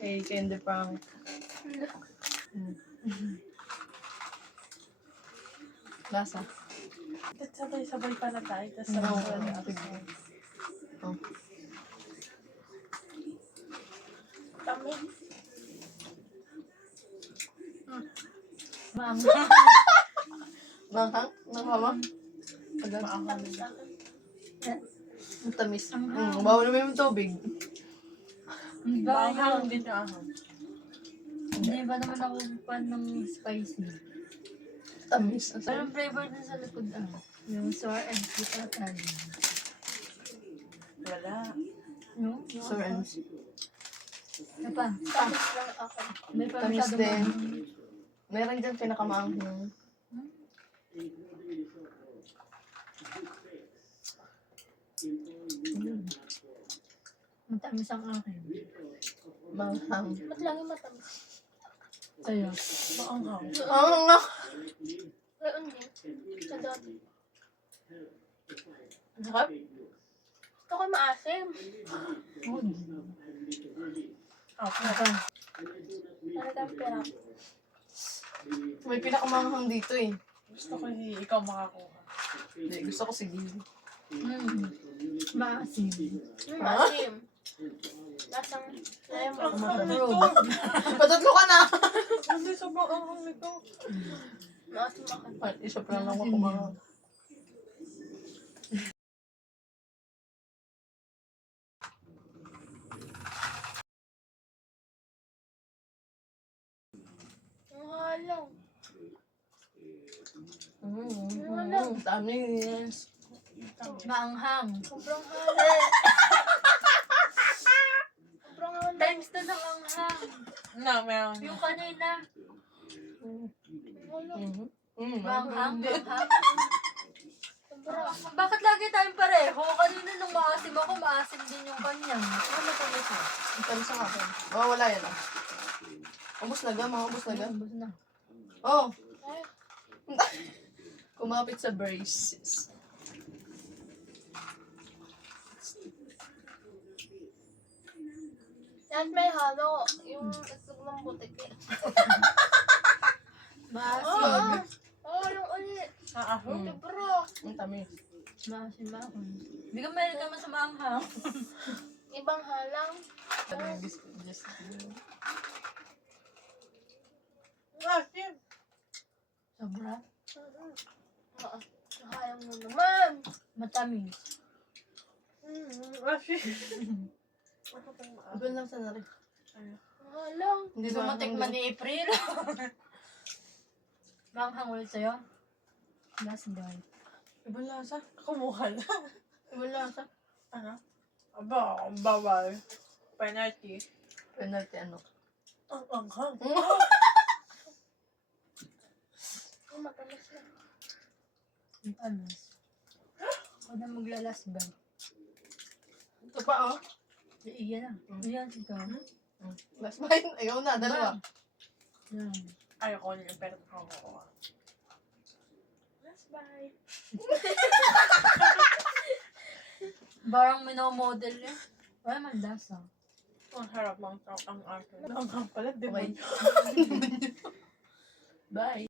Eh, candy prank. Lasa. At sabay-sabay pa na tayo. Tapos Oo, sabay-sabay. Oh. Kami. Maanghang. Manghang? Nakawa? Agad. Tamis ako. Ang tamis. Anghang. Bawal naman yung tubig. Ang Bahang bayo. din na ako. Hindi ba naman ako fan ng spicy? Tamis. Ang sarap. Parang flavor din sa likod yung sour and sweet at Wala. no? Sour and sweet. Ano pa? Tamis lang ako. May pa Tamis masyadong din. maanghang. Meron dyan pinakamaanghang. Matamis ang akin. Manghang. Ba't lang yung matamis? Sa'yo. Maanghang. Manghang! Ngayon din. Sa dati. Ang sarap. Ito ko maasim. Oh, Ako. ano pa? Talagang perap. May pinakamanghang dito eh. Gusto ko hindi ikaw makakuha. Hindi, gusto ko sige. Maasim. Maasim. Lasang lemon. Approve. Patatlo ka na! Hindi sobrang anghang nito. Maasim ako. Ay, isa pa lang ako kumanghang. Ang halang. Tamis. Maanghang. Sobrang halang. Sobrang halang. Times na ng anghang. Na, meron. Yung kanina. Halang. Maanghang. Maanghang. Sobrang. Bakit lagi tayong pareho? Kanina nung maasim ako, maasim din yung kanya. Ano tamis na? Ang tamis ang akin. Wala yan ah. Ubus na ga, mga ubus na ga. Ubus na. Oh! Ay, Kumapit sa braces. yan may halo. Yung itlog ng butiki. Maasim. Oo, yung uli. Ah, Sobra. Ang tamis. Maasim ako. Hindi ka meron naman sa maanghang. Ibang halang. Just Maasim. Sobra. Oo. Halang mo naman. Matamis. Maasim. Abel lang sa nari. Halang. Hindi Hindi mo matikman ni April. Maanghang ulit sa'yo. Last boy. Ibang lasa. Kumuha na. Ibang lasa. Ano? Aba, ang bawal. Penalty. Penalty ano. Ang anghang. Ang matamis na. Ang tamis. Ako na maglalas ba? Ito pa oh. Iyan na. Iyan, ikaw. Last bite. Ayaw na, dalawa. Yan. Ayoko niya, pero ako. Last bite. Parang minomodel niya. Wala man lasa. Ang harap ng ang akin. Ang anghang pala, di ba? Okay. Bye.